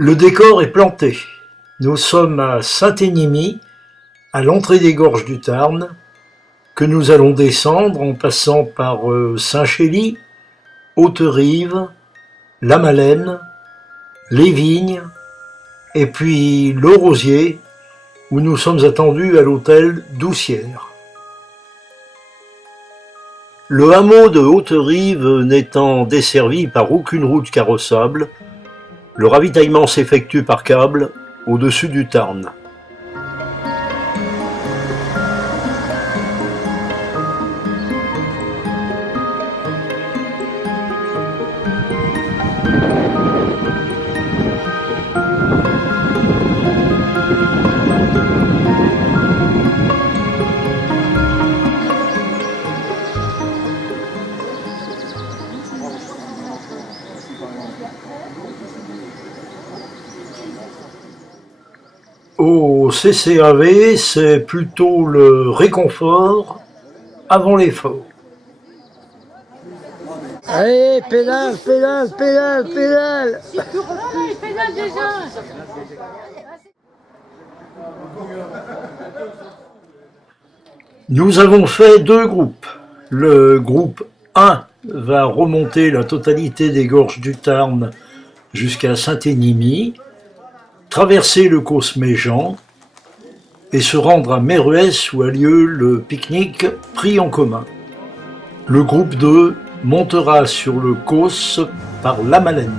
Le décor est planté. Nous sommes à Saint-Énimie, à l'entrée des gorges du Tarn, que nous allons descendre en passant par Saint-Chély, Haute-Rive, La Malène, les Vignes, et puis le Rosier, où nous sommes attendus à l'hôtel Doucière. Le hameau de Haute-Rive n'étant desservi par aucune route carrossable, le ravitaillement s'effectue par câble au-dessus du Tarn. Au CCAV, c'est plutôt le réconfort avant l'effort. Allez, pédale, pédale, pédale, pédale. Il pédale déjà. Nous avons fait deux groupes. Le groupe 1 va remonter la totalité des gorges du Tarn jusqu'à Saint-Énimie, traverser le Causse-Méjean et se rendre à Meruès où a lieu le pique-nique pris en commun. Le groupe 2 montera sur le Causse par La Malène.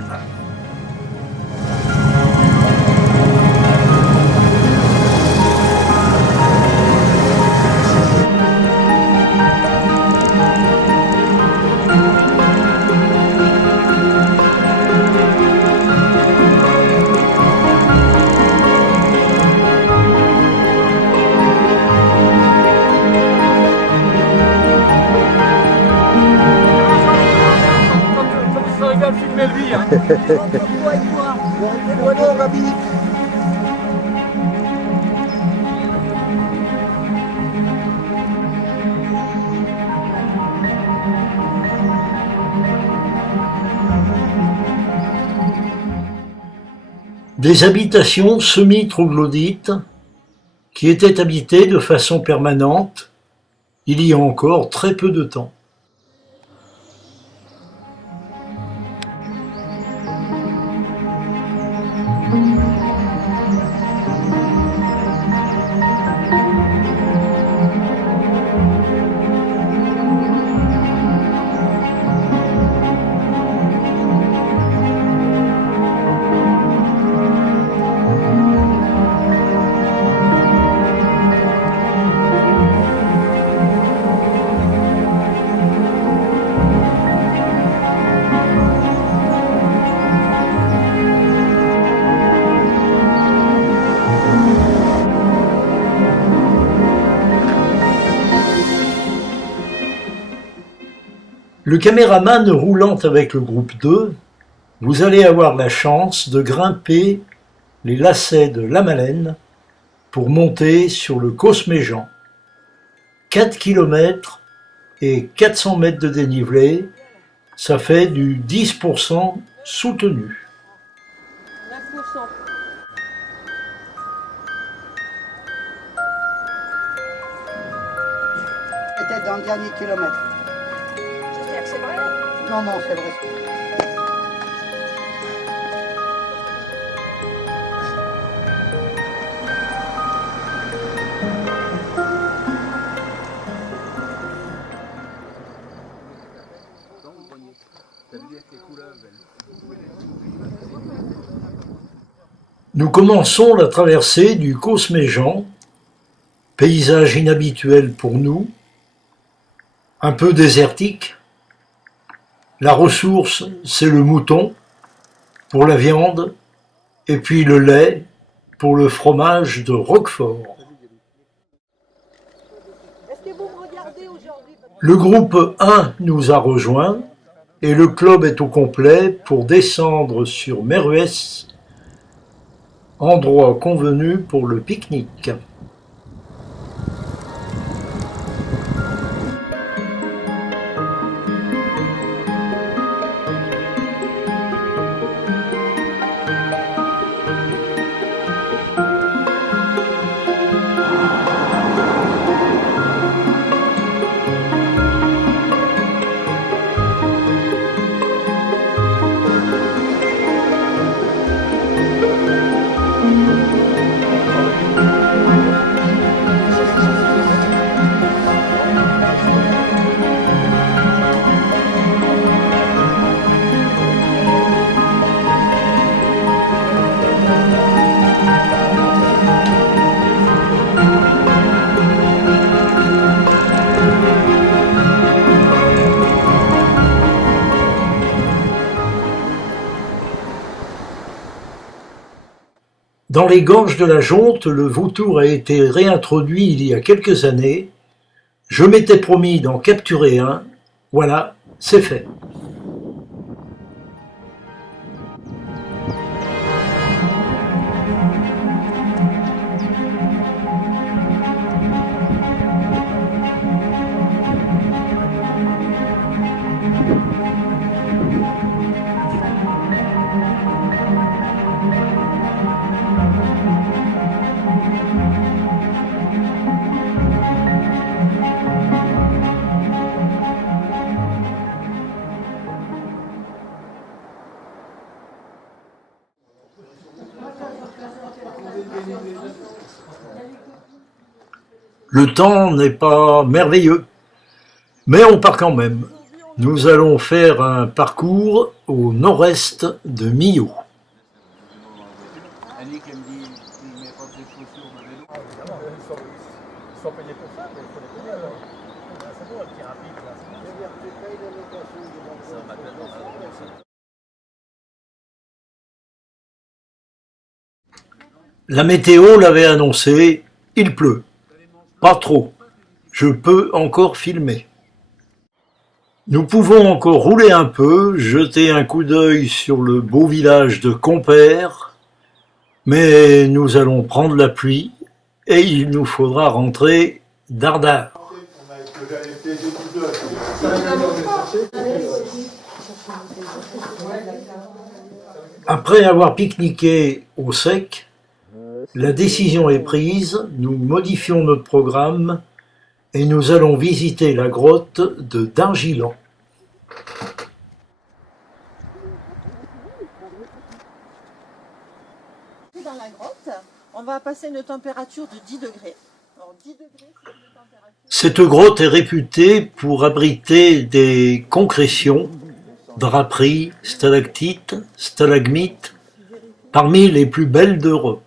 Des habitations semi-troglodytes qui étaient habitées de façon permanente il y a encore très peu de temps. Le caméraman roulant avec le groupe 2, vous allez avoir la chance de grimper les lacets de La Malène pour monter sur le Causse-Méjean. 4 km et 400 mètres de dénivelé, ça fait du 10% soutenu. 9%. C'était dans le dernier kilomètre. J'espère que c'est vrai. Non, non, c'est vrai. Nous commençons la traversée du Causse-Méjean, paysage inhabituel pour nous, un peu désertique. La ressource, c'est le mouton pour la viande et puis le lait pour le fromage de Roquefort. Le groupe 1 nous a rejoints et le club est au complet pour descendre sur Meruès, endroit convenu pour le pique-nique. Dans les gorges de la Jonte, le vautour a été réintroduit il y a quelques années. Je m'étais promis d'en capturer un. Voilà, c'est fait. Le temps n'est pas merveilleux, mais on part quand même. Nous allons faire un parcours au nord-est de Millau. Annick, elle me dit, tu mets pas tes chaussures de vélo. Ils sont payés pour ça, mais il faut les payer alors. C'est bon, un petit rapide là. Ça m'appelle dans la rue. La météo l'avait annoncé, il pleut. Pas trop. Je peux encore filmer. Nous pouvons encore rouler un peu, jeter un coup d'œil sur le beau village de Compère, mais nous allons prendre la pluie et il nous faudra rentrer dardard. Après avoir pique-niqué au sec, la décision est prise, nous modifions notre programme et nous allons visiter la grotte de Dargilan. Dans la grotte, on va passer une température de 10 degrés. Alors, 10 degrés, c'est une température... Cette grotte est réputée pour abriter des concrétions, draperies, stalactites, stalagmites, parmi les plus belles d'Europe.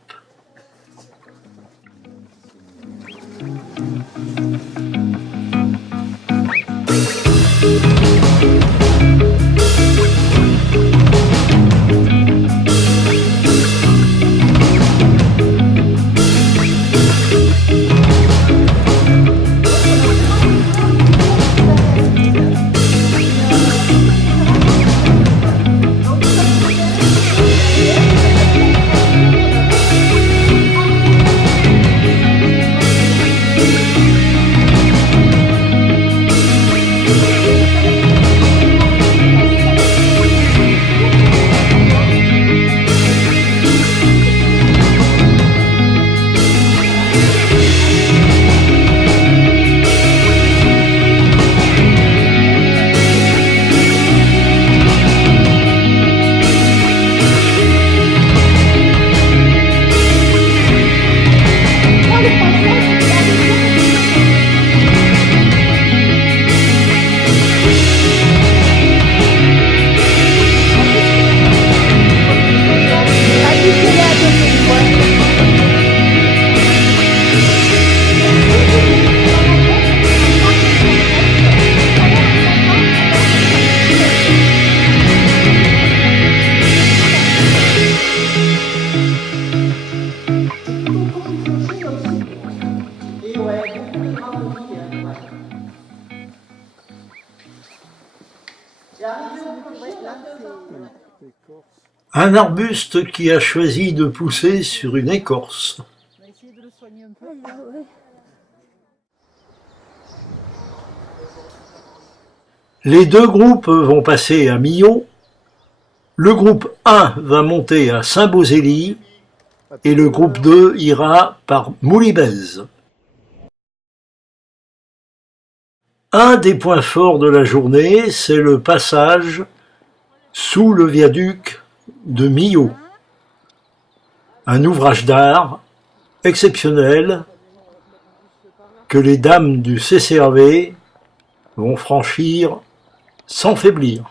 Un arbuste qui a choisi de pousser sur une écorce. On va essayer de le soigner un peu. Les deux groupes vont passer à Millau. Le groupe 1 va monter à Saint-Beauzély et le groupe 2 ira par Moulibèze. Un des points forts de la journée, c'est le passage sous le viaduc de Millau. Un ouvrage d'art exceptionnel que les dames du CCAV vont franchir sans faiblir.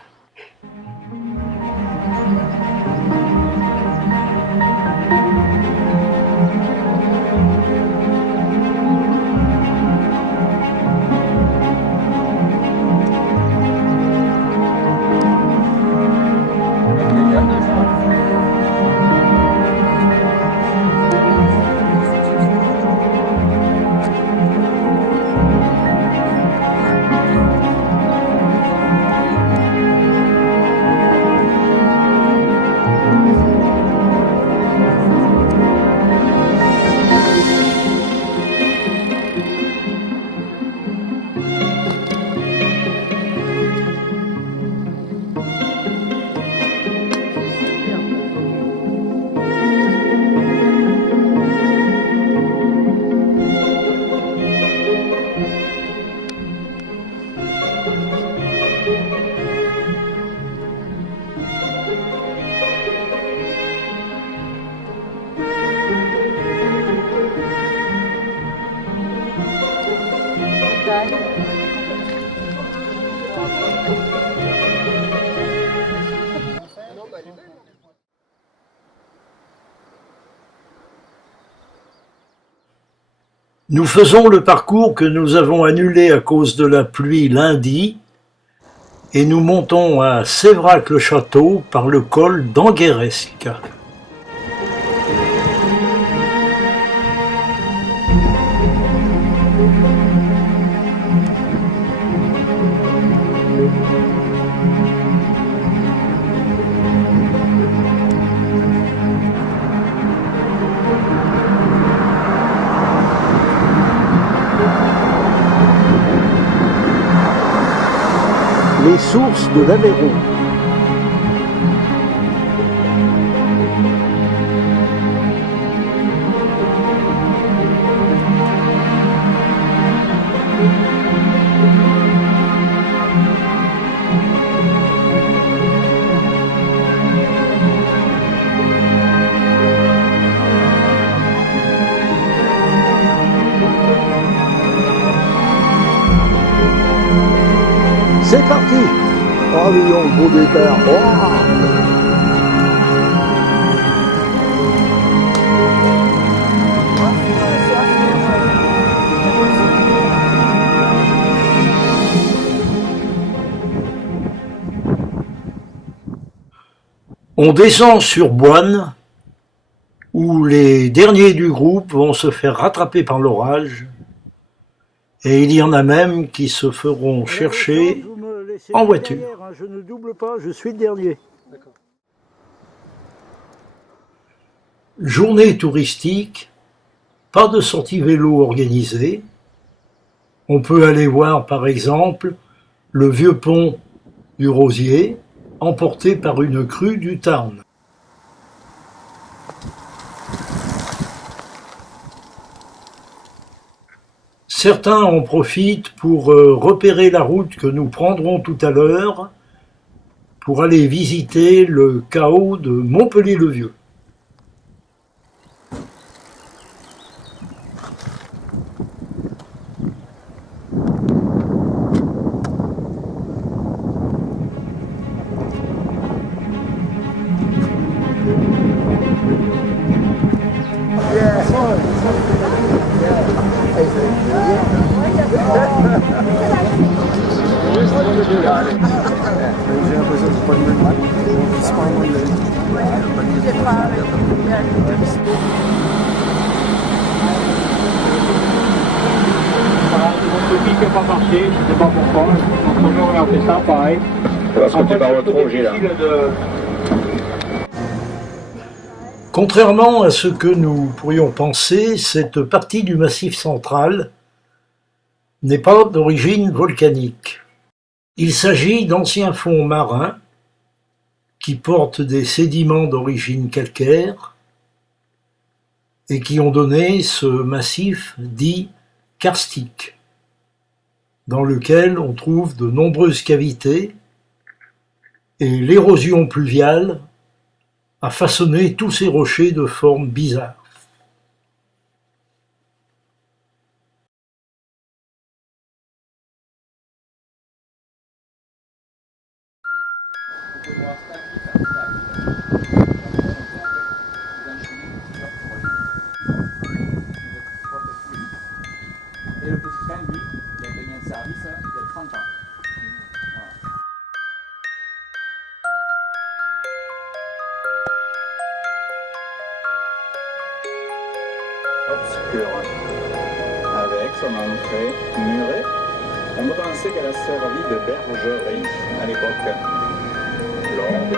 Nous faisons le parcours que nous avons annulé à cause de la pluie lundi et nous montons à Séverac-le-Château par le col d'Angueresque. Les sources de l'Aveyron. C'est parti. Oh, voyons, beau départ. On descend sur Boine, où les derniers du groupe vont se faire rattraper par l'orage, et il y en a même qui se feront chercher en voiture. Derrière, je ne double pas, je suis le dernier. Journée touristique, pas de sortie vélo organisée. On peut aller voir par exemple le vieux pont du Rosier, emporté par une crue du Tarn. Certains en profitent pour repérer la route que nous prendrons tout à l'heure pour aller visiter le chaos de Montpellier-le-Vieux. Contrairement à ce que nous pourrions penser, cette partie du Massif central n'est pas d'origine volcanique. Il s'agit d'anciens fonds marins qui portent des sédiments d'origine calcaire et qui ont donné ce massif dit karstique, dans lequel on trouve de nombreuses cavités et l'érosion pluviale a façonné tous ces rochers de formes bizarres. Et le petit train, lui, il a gagné un service il y a 30 ans. Voilà. Obscure, avec son entrée murée. On peut penser qu'elle a servi de bergerie à l'époque. Lors des...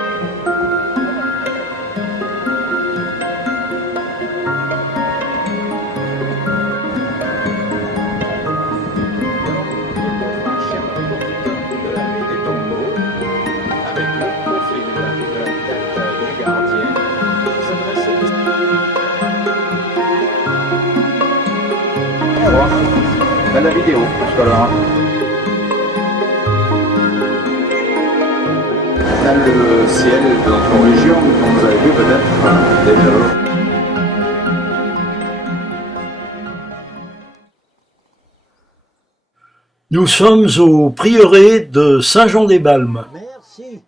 Dans la vidéo, jusqu'à là. dans le ciel de notre région, comme vous avez vu peut-être déjà. Nous sommes au prieuré de Saint-Jean-des-Balmes. Merci.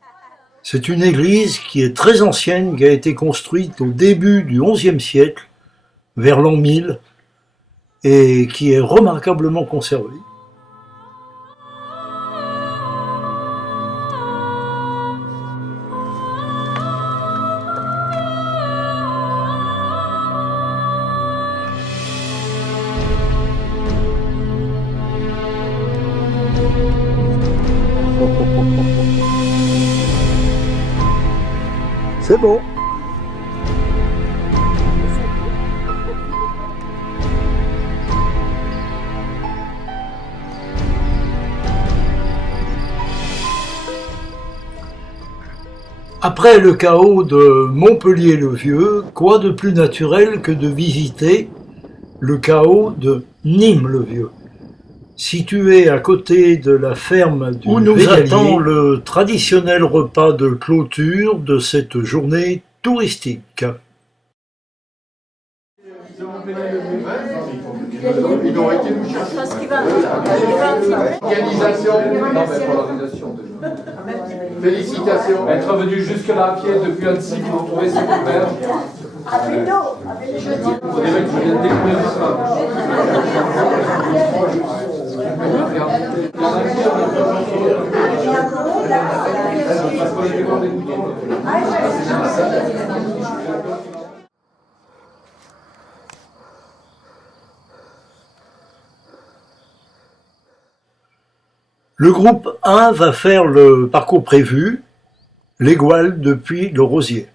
C'est une église qui est très ancienne, qui a été construite au début du XIe siècle, vers l'an 1000, et qui est remarquablement conservée. C'est bon. Après le chaos de Montpellier-le-Vieux, quoi de plus naturel que de visiter le chaos de Nîmes-le-Vieux, situé à côté de la ferme du où nous Végalier, attend le traditionnel repas de clôture de cette journée touristique. Félicitations. Être venu jusque-là à pied depuis Annecy pour trouver cette auberge. Pour des mecs qui viennent découvrir ça. Le groupe 1 va faire le parcours prévu, l'Égual depuis le Rosier.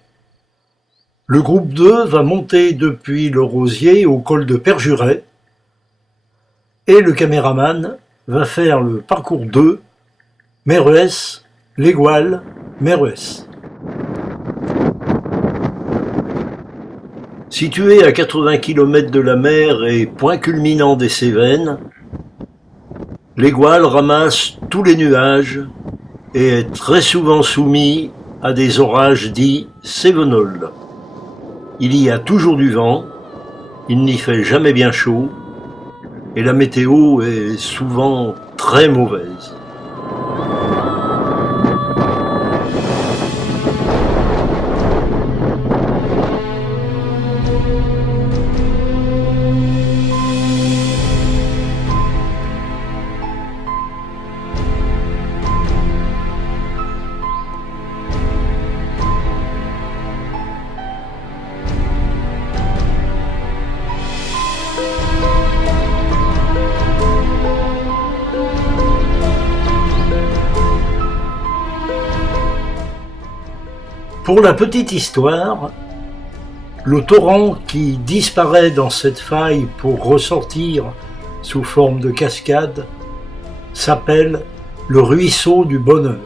Le groupe 2 va monter depuis le Rosier au col de Perjuret. Et le caméraman va faire le parcours 2, Mereuès, l'Égual, Mereuès. Situé à 80 km de la mer et point culminant des Cévennes, l'Égual ramasse tous les nuages et est très souvent soumis à des orages dits cévenols. Il y a toujours du vent, il n'y fait jamais bien chaud et la météo est souvent très mauvaise. Pour la petite histoire, le torrent qui disparaît dans cette faille pour ressortir sous forme de cascade s'appelle le ruisseau du bonheur.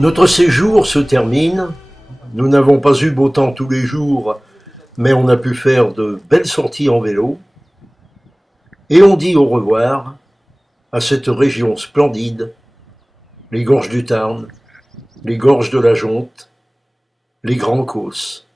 Notre séjour se termine. Nous n'avons pas eu beau temps tous les jours, mais on a pu faire de belles sorties en vélo. Et on dit au revoir à cette région splendide, les gorges du Tarn, les gorges de la Jonte, les Grands Causses.